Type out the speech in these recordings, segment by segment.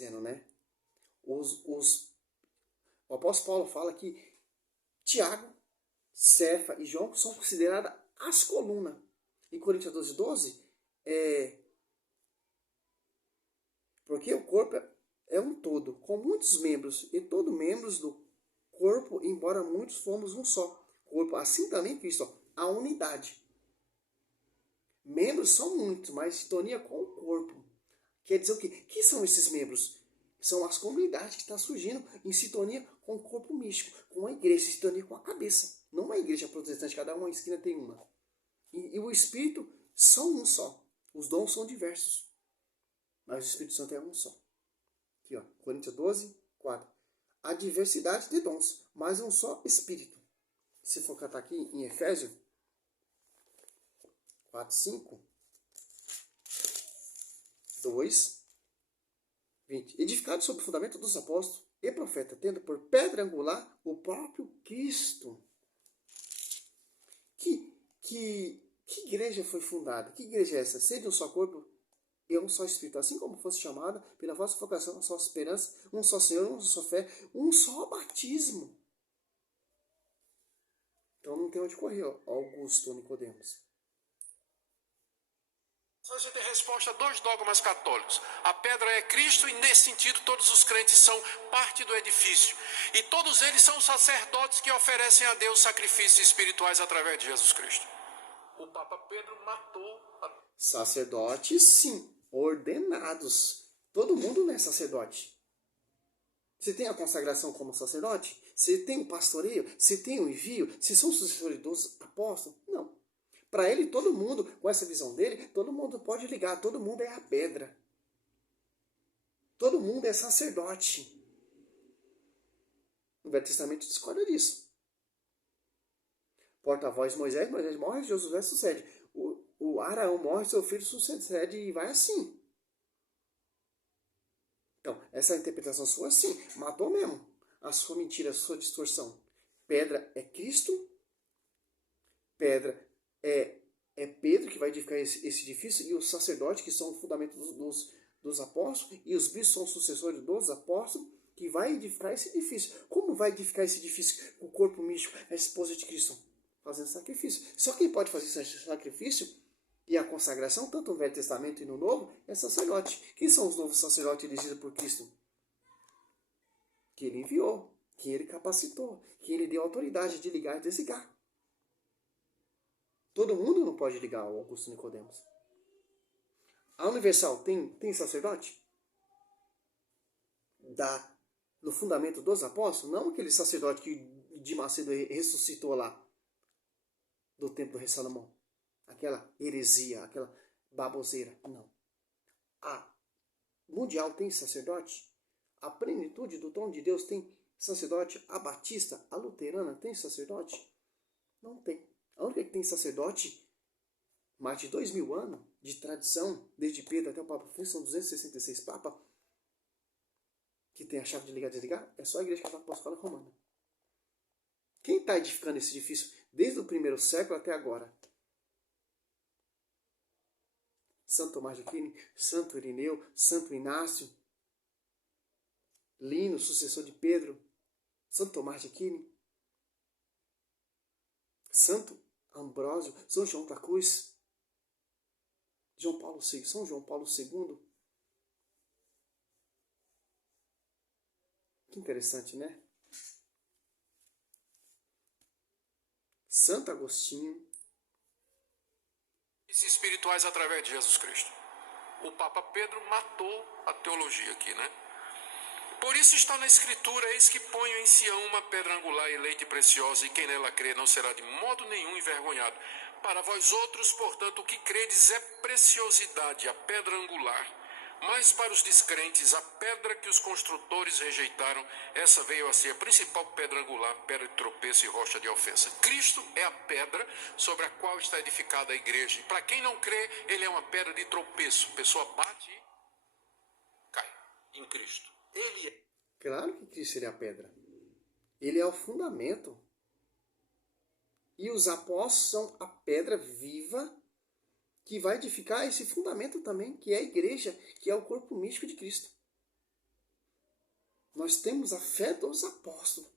dizendo, né? O apóstolo Paulo fala que Tiago, Cefa e João são consideradas as colunas. Em Coríntios 12, porque o corpo é um todo, com muitos membros, e todos membros do corpo, embora muitos fomos um só corpo. Assim também Cristo, a unidade. Membros são muitos, mas sintonia com o corpo. Quer dizer o quê? Que são esses membros? São as comunidades que estão surgindo em sintonia com o corpo místico, com a igreja, em sintonia com a cabeça. Não uma igreja protestante, cada uma esquina tem uma. E o Espírito são um só. Os dons são diversos. Mas o Espírito Santo é um só. Aqui, ó, Coríntios 12, 4. Há diversidade de dons, mas um só Espírito. Se for catar aqui em Efésios 4, 5, 2, 20. Edificado sobre o fundamento dos apóstolos e profeta, tendo por pedra angular o próprio Cristo. Que igreja foi fundada? Que igreja é essa? Ser de um só corpo e um só Espírito. Assim como fosse chamada pela vossa vocação, uma só esperança, um só Senhor, uma só fé, um só batismo. Então não tem onde correr, Augusto Nicodemos. A gente tem resposta a dois dogmas católicos. A pedra é Cristo e, nesse sentido, todos os crentes são parte do edifício. E todos eles são sacerdotes que oferecem a Deus sacrifícios espirituais através de Jesus Cristo. O Papa Pedro matou... Sacerdotes, sim, ordenados. Todo mundo não é sacerdote. Você tem a consagração como sacerdote? Você tem o pastoreio? Você tem o envio? Você são sucessores dos apóstolos? Não. Para ele, todo mundo, com essa visão dele, todo mundo pode ligar. Todo mundo é a pedra. Todo mundo é sacerdote. O Velho Testamento discorda disso. Porta-voz Moisés morre, Josué sucede. O Araão morre, seu filho sucede e vai assim. Então, essa interpretação sua, sim, matou mesmo. A sua mentira, a sua distorção. Pedra é Cristo. Pedra é Pedro que vai edificar esse edifício, e os sacerdotes, que são o fundamento dos apóstolos, e os bispos são os sucessores dos apóstolos, que vai edificar esse edifício. Como vai edificar esse edifício? O corpo místico, a esposa de Cristo, fazendo sacrifício. Só quem pode fazer esse sacrifício e a consagração, tanto no Velho Testamento e no Novo, é sacerdote. Quem são os novos sacerdotes elegidos por Cristo? Que ele enviou, que ele capacitou, que ele deu autoridade de ligar e desligar. Todo mundo não pode ligar ao Augusto Nicodemos. A Universal tem sacerdote? No fundamento dos apóstolos? Não aquele sacerdote que de Macedo ressuscitou lá do tempo do rei Salomão. Aquela heresia, aquela baboseira. Não. A Mundial tem sacerdote? A Plenitude do Dom de Deus tem sacerdote? A Batista, a Luterana tem sacerdote? Não tem. A única que tem sacerdote, mais de 2000 anos de tradição, desde Pedro até o Papa Francisco, são 266 papas, que tem a chave de ligar e desligar, é só a Igreja Católica Apostólica Romana. Quem está edificando esse edifício desde o primeiro século até agora? Santo Tomás de Aquino, Santo Irineu, Santo Inácio, Lino, sucessor de Pedro, Santo Tomás de Aquino, Santo Ambrósio, São João da Cruz, São João Paulo II. Que interessante, né? Santo Agostinho. Espirituais através de Jesus Cristo. O Papa Pedro matou a teologia aqui, né? Por isso está na Escritura: eis que ponho em Sião uma pedra angular eleita e preciosa, e quem nela crê não será de modo nenhum envergonhado. Para vós outros, portanto, o que credes é preciosidade, a pedra angular. Mas para os descrentes, a pedra que os construtores rejeitaram, essa veio a ser a principal pedra angular, pedra de tropeço e rocha de ofensa. Cristo é a pedra sobre a qual está edificada a igreja. E para quem não crê, ele é uma pedra de tropeço. A pessoa bate e cai em Cristo. Ele é. Claro que Cristo seria a pedra. Ele é o fundamento. E os apóstolos são a pedra viva que vai edificar esse fundamento também, que é a igreja, que é o corpo místico de Cristo. Nós temos a fé dos apóstolos.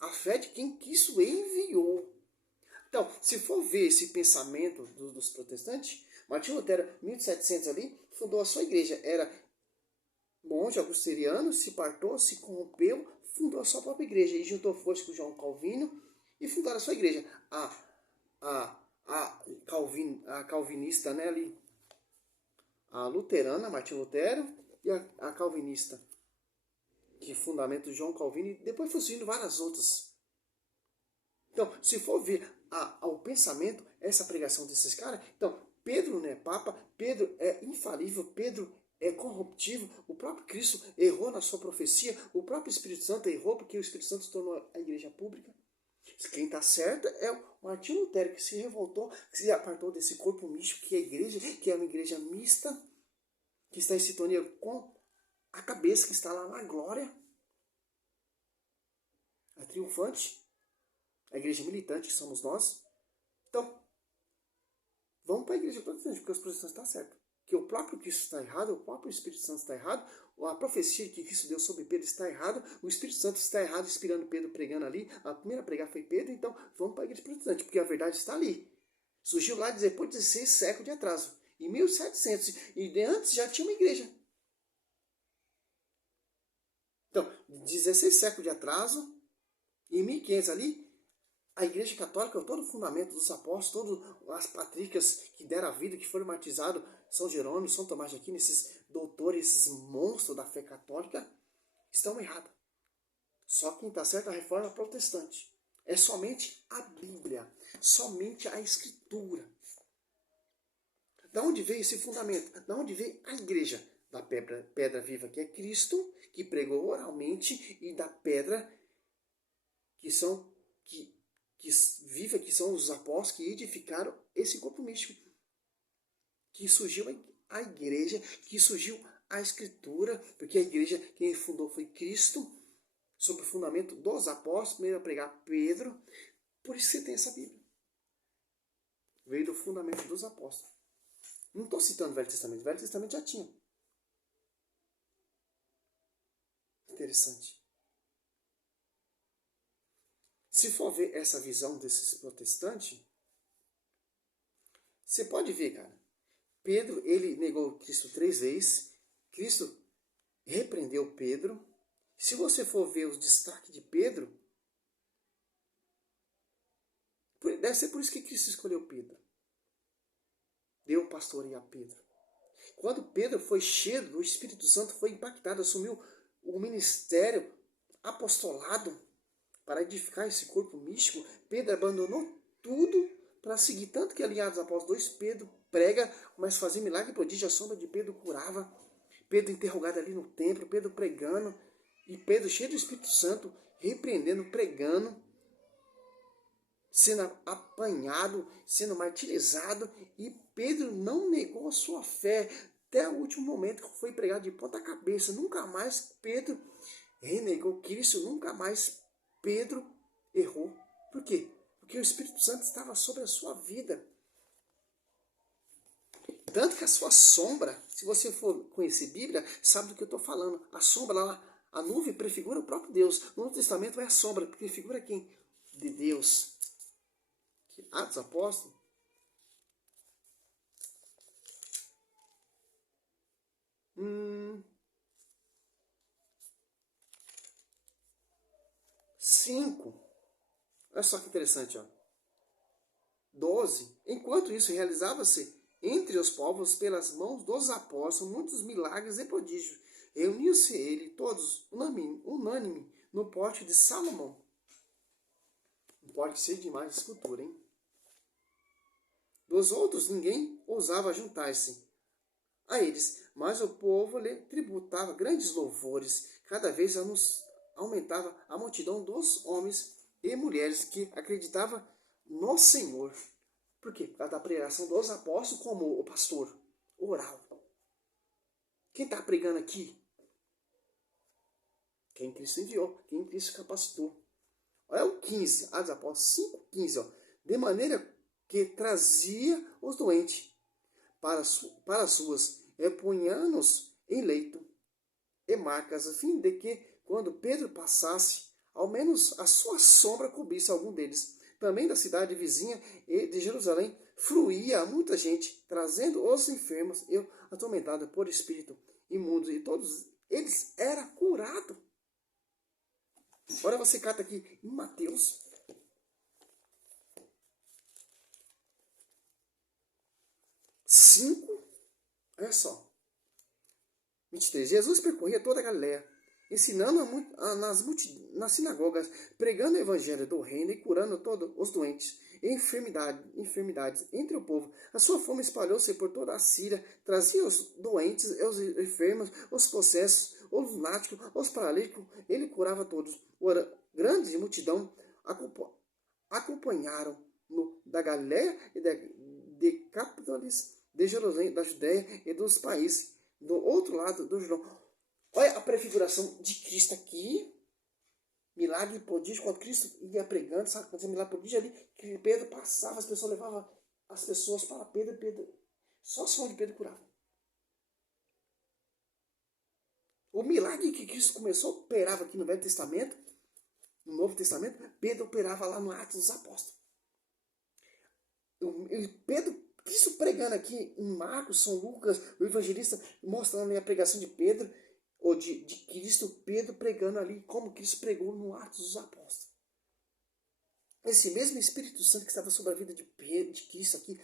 A fé de quem Cristo enviou. Então, se for ver esse pensamento dos protestantes, Martinho Lutero, 1700 ali, fundou a sua igreja. Era monge agustiniano, se partou, se corrompeu, fundou a sua própria igreja. E juntou força com João Calvino e fundaram a sua igreja. A calvinista, né, ali, a luterana, Martinho Lutero, e a calvinista, que fundamenta João Calvino, e depois foi surgindo várias outras. Então, se for ver o pensamento, essa pregação desses caras, então, Pedro não é papa, Pedro é infalível, Pedro é corruptível, o próprio Cristo errou na sua profecia, o próprio Espírito Santo errou porque o Espírito Santo se tornou a igreja pública. Quem está certo é o Martinho Lutero, que se revoltou, que se apartou desse corpo místico que é a igreja, que é uma igreja mista, que está em sintonia com a cabeça que está lá na glória, a triunfante, a igreja militante que somos nós. Então, vamos para a igreja protestante, porque os protestantes estão certos. Que o próprio Cristo está errado, o próprio Espírito Santo está errado, a profecia que Cristo deu sobre Pedro está errada, o Espírito Santo está errado, inspirando Pedro pregando ali. A primeira a pregar foi Pedro, então vamos para a igreja protestante, porque a verdade está ali. Surgiu lá depois de 16 séculos de atraso. Em 1700, e antes já tinha uma igreja. Então, 16 séculos de atraso, em 1500 ali, a Igreja Católica, todo o fundamento dos apóstolos, todas as patrícias que deram a vida, que foram martirizados, São Jerônimo, São Tomás de Aquino, esses doutores, esses monstros da fé católica, estão errados. Só quem está certo é a reforma protestante. É somente a Bíblia, somente a Escritura. Da onde veio esse fundamento? Da onde veio a igreja? Da pedra viva que é Cristo, que pregou oralmente, e da pedra que viva, que são os apóstolos que edificaram esse corpo místico. Que surgiu a igreja, que surgiu a Escritura, porque a igreja, quem fundou foi Cristo, sob o fundamento dos apóstolos, primeiro a pregar Pedro, por isso você tem essa Bíblia. Veio do fundamento dos apóstolos. Não estou citando o Velho Testamento já tinha. Interessante. Se for ver essa visão desses protestantes, você pode ver, cara. Pedro, ele negou Cristo 3 vezes. Cristo repreendeu Pedro. Se você for ver os destaques de Pedro, deve ser por isso que Cristo escolheu Pedro. Deu pastoreio a Pedro. Quando Pedro foi cheio do Espírito Santo, foi impactado, assumiu o ministério apostolado para edificar esse corpo místico, Pedro abandonou tudo para seguir. Tanto que alinhados após 2, Pedro prega, começa a fazer milagre e prodígio, a sombra de Pedro curava. Pedro interrogado ali no templo, Pedro pregando, e Pedro cheio do Espírito Santo, repreendendo, pregando, sendo apanhado, sendo martirizado, e Pedro não negou a sua fé até o último momento que foi pregado de ponta cabeça. Nunca mais Pedro renegou Cristo, nunca mais Pedro errou. Por quê? Porque o Espírito Santo estava sobre a sua vida. Tanto que a sua sombra, se você for conhecer Bíblia, sabe do que eu estou falando. A sombra lá, a nuvem prefigura o próprio Deus. No Novo Testamento é a sombra, prefigura quem? De Deus. Atos dos Apóstolos. Cinco. Olha só que interessante, ó. 12. Enquanto isso realizava-se entre os povos, pelas mãos dos apóstolos, muitos milagres e prodígios. Reuniu-se ele, todos, unânime, no pórtico de Salomão. Um pórtico cheio de mais escultura, hein? Dos outros, ninguém ousava juntar-se a eles, mas o povo lhe tributava grandes louvores. Cada vez aumentava a multidão dos homens e mulheres que acreditavam no Senhor. Por quê? Por causa da pregação dos apóstolos, como o pastor oral. Quem está pregando aqui? Quem Cristo enviou, quem Cristo capacitou. Olha o 15, Atos dos Apóstolos 5,15. Ó. De maneira que trazia os doentes para as ruas, punha-nos em leito e marcas, a fim de que quando Pedro passasse, ao menos a sua sombra cobrisse algum deles. Também da cidade vizinha e de Jerusalém fluía muita gente, trazendo os enfermos e atormentados por espírito imundos, e todos eles eram curados. Agora você cata aqui em Mateus 5, olha só, 23. Jesus percorria toda a Galiléia, ensinando nas sinagogas, pregando o evangelho do reino e curando todos os doentes e enfermidades entre o povo. A sua fama espalhou-se por toda a Síria, trazia os doentes, os enfermos, os possessos, os lunáticos, os paralíticos, ele curava todos. Ora, grande multidão acompanharam-no da Galiléia e da Decápolis, de Jerusalém, da Judéia e dos países do outro lado do Jordão. Olha a prefiguração de Cristo aqui. Milagre e prodígio, quando Cristo ia pregando, sabe, fazendo milagre e prodígio ali, que Pedro passava, as pessoas levavam as pessoas para Pedro, e Pedro, só as mãos de Pedro curava. O milagre que Cristo começou a operar aqui no Velho Testamento, no Novo Testamento, Pedro operava lá no Atos dos Apóstolos. Cristo pregando aqui em Marcos, São Lucas, o evangelista mostrando a pregação de Pedro, ou de Cristo, Pedro pregando ali como Cristo pregou no Atos dos Apóstolos. Esse mesmo Espírito Santo que estava sobre a vida de Cristo aqui,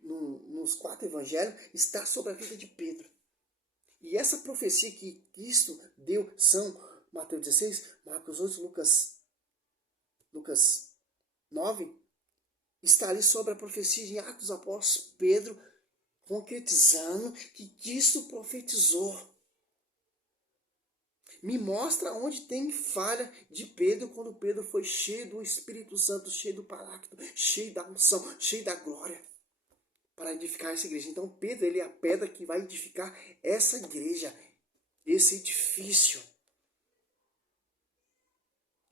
nos 4 evangelhos, está sobre a vida de Pedro. E essa profecia que Cristo deu são Mateus 16, Marcos 8, Lucas 9, está ali sobre a profecia de Atos dos Apóstolos, Pedro concretizando que Cristo profetizou. Me mostra onde tem falha de Pedro, quando Pedro foi cheio do Espírito Santo, cheio do Paráclito, cheio da unção, cheio da glória, para edificar essa igreja. Então Pedro, ele é a pedra que vai edificar essa igreja, esse edifício.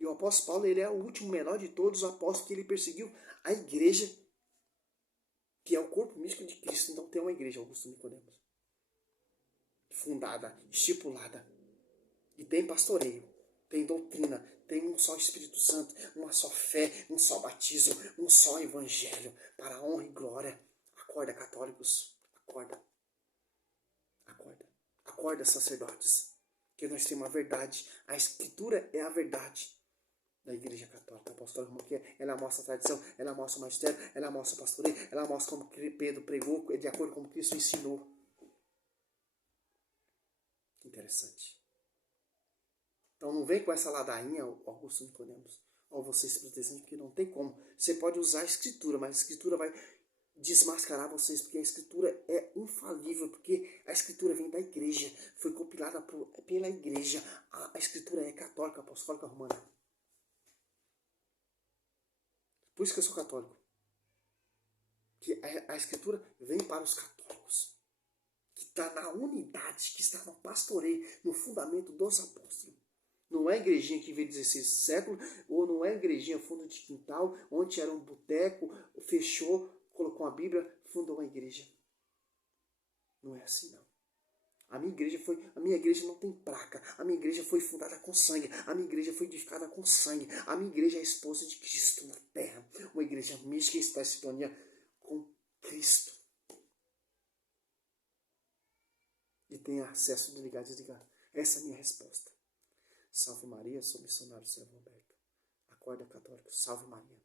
E o apóstolo Paulo, ele é o último menor de todos os apóstolos, que ele perseguiu a igreja, que é o corpo místico de Cristo. Então tem uma igreja, Augusto Nicodemos, fundada, estipulada. E tem pastoreio, tem doutrina, tem um só Espírito Santo, uma só fé, um só batismo, um só evangelho, para a honra e glória. Acorda, católicos, acorda. Acorda. Acorda, sacerdotes, que nós temos a verdade. A Escritura é a verdade da Igreja Católica Apostólica, porque ela mostra a tradição, ela mostra o magistério, ela mostra o pastoreio, ela mostra como Pedro pregou, de acordo com o que Cristo ensinou. Interessante. Então não vem com essa ladainha, Augusto Nicodemos, ou vocês protestantes, porque não tem como. Você pode usar a Escritura, mas a Escritura vai desmascarar vocês, porque a Escritura é infalível, porque a Escritura vem da igreja, foi compilada pela igreja. A Escritura é católica, apostólica, romana. Por isso que eu sou católico. Que a Escritura vem para os católicos, que está na unidade, que está no pastoreio, no fundamento dos apóstolos. Não é a igrejinha que veio 16 séculos, ou não é a igrejinha fundo de quintal, onde era um boteco, fechou, colocou a Bíblia, fundou uma igreja. Não é assim, não. A minha igreja não tem placa. A minha igreja foi fundada com sangue. A minha igreja foi edificada com sangue. A minha igreja é a esposa de Cristo na terra. Uma igreja mística que está em sintonia com Cristo. E tem acesso de ligar e desligar. Essa é a minha resposta. Salve Maria, sou missionário servo Roberto. Acorda, católico, salve Maria.